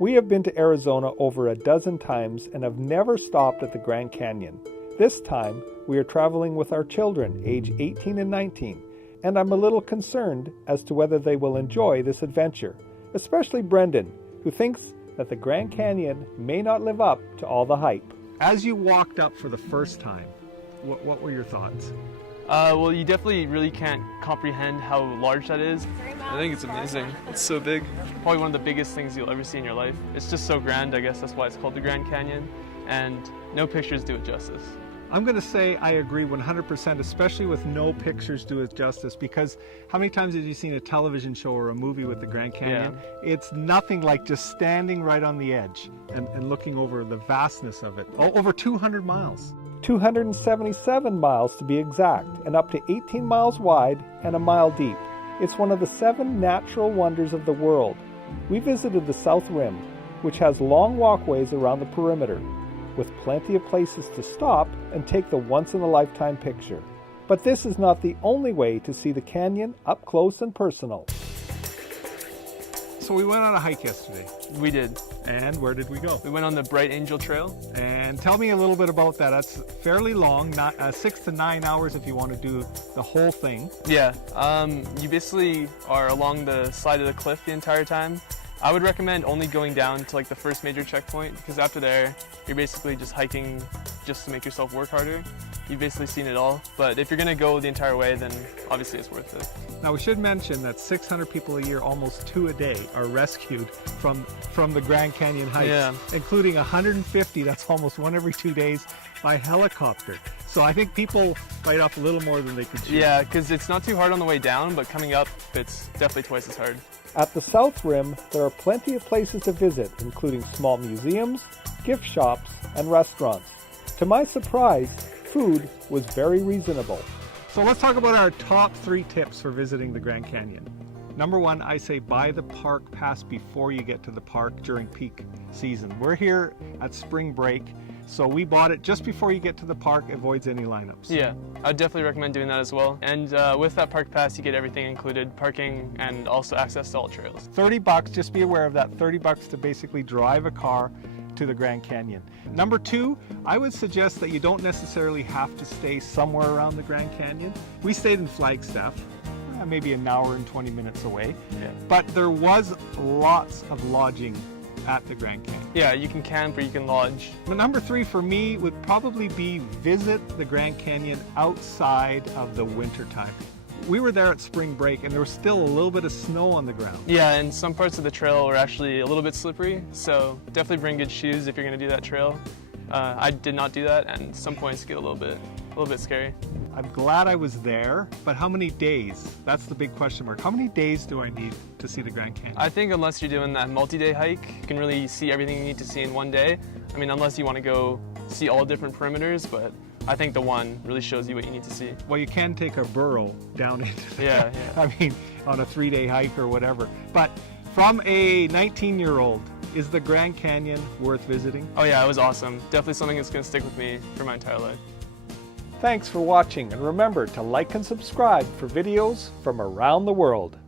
We have been to Arizona over a dozen times and have never stopped at the Grand Canyon. This time, we are traveling with our children, age 18 and 19, and I'm a little concerned as to whether they will enjoy this adventure, especially Brendan, who thinks that the Grand Canyon may not live up to all the hype. As you walked up for the first time, what were your thoughts? Well, you definitely really can't comprehend how large that is. I think it's amazing. It's so big. Probably one of the biggest things you'll ever see in your life. It's just so grand, I guess that's why it's called the Grand Canyon, and no pictures do it justice. I'm going to say I agree 100%, especially with no pictures do it justice, because how many times have you seen a television show or a movie with the Grand Canyon? Yeah. It's nothing like just standing right on the edge and looking over the vastness of it. Oh, over 200 miles. 277 miles to be exact, and up to 18 miles wide and a mile deep. It's one of the 7 natural wonders of the world. We visited the South Rim, which has long walkways around the perimeter, with plenty of places to stop and take the once-in-a-lifetime picture. But this is not the only way to see the canyon up close and personal. So we went on a hike yesterday. We did. And where did we go? We went on the Bright Angel Trail. And tell me a little bit about that. That's fairly long, 6 to 9 hours if you want to do the whole thing. Yeah, you basically are along the side of the cliff the entire time. I would recommend only going down to like the first major checkpoint, because after there, you're basically just hiking just to make yourself work harder. You've basically seen it all, but if you're gonna go the entire way, then obviously it's worth it. Now we should mention that 600 people a year, almost 2 a day, are rescued from the Grand Canyon hikes, including 150, that's almost 1 every 2 days, by helicopter. So I think people bite off a little more than they could chew. Yeah, because it's not too hard on the way down, but coming up, it's definitely twice as hard. At the South Rim, there are plenty of places to visit, including small museums, gift shops, and restaurants. To my surprise, food was very reasonable. So let's talk about our top 3 tips for visiting the Grand Canyon. Number 1, I say buy the park pass before you get to the park during peak season. We're here at spring break, so we bought it just before you get to the park, avoids any lineups. Yeah, I'd definitely recommend doing that as well. And with that park pass, you get everything included, parking and also access to all trails. $30, just be aware of that, $30 to basically drive a car to the Grand Canyon. Number 2, I would suggest that you don't necessarily have to stay somewhere around the Grand Canyon. We stayed in Flagstaff, maybe an hour and 20 minutes away, but there was lots of lodging at the Grand Canyon. Yeah, you can camp or you can lodge. But number 3 for me would probably be visit the Grand Canyon outside of the winter time. We were there at spring break and there was still a little bit of snow on the ground. Yeah, and some parts of the trail were actually a little bit slippery, so definitely bring good shoes if you're going to do that trail. I did not do that, and some points get a little bit scary. I'm glad I was there, but how many days? That's the big question mark. How many days do I need to see the Grand Canyon? I think unless you're doing that multi-day hike, you can really see everything you need to see in one day. I mean, unless you want to go see all different perimeters, but I think the one really shows you what you need to see. Well, you can take a burro down into the, yeah. I mean, on a 3-day hike or whatever. But from a 19-year-old, is the Grand Canyon worth visiting? Oh yeah, it was awesome. Definitely something that's going to stick with me for my entire life. Thanks for watching, and remember to like and subscribe for videos from around the world.